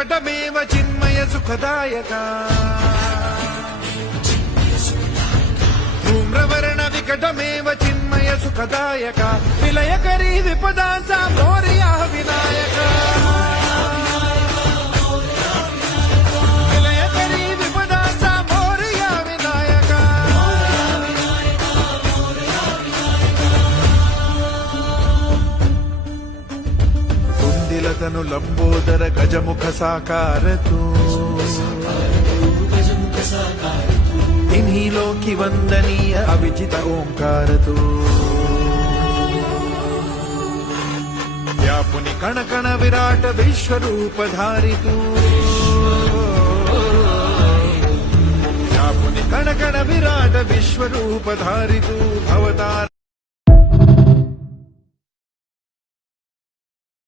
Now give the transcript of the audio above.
विकटमेव चिन्मय सुखदायका धूम्रवर्ण विकटमेव चिन्मय सुखदायका विलयकरी विपदांचा मोरया विनायका विलयकरी विपदांचा मोरया विनायका कुंदिलतनु लंबोदर गजमुख साकार तू इन्हीं वंदनीय अविजित ओंकार तू व्यापुनि कण कण विराट विश्वरूप धारी तू व्यापुनि कण कण विराट विश्वरूप धारी तू भवतार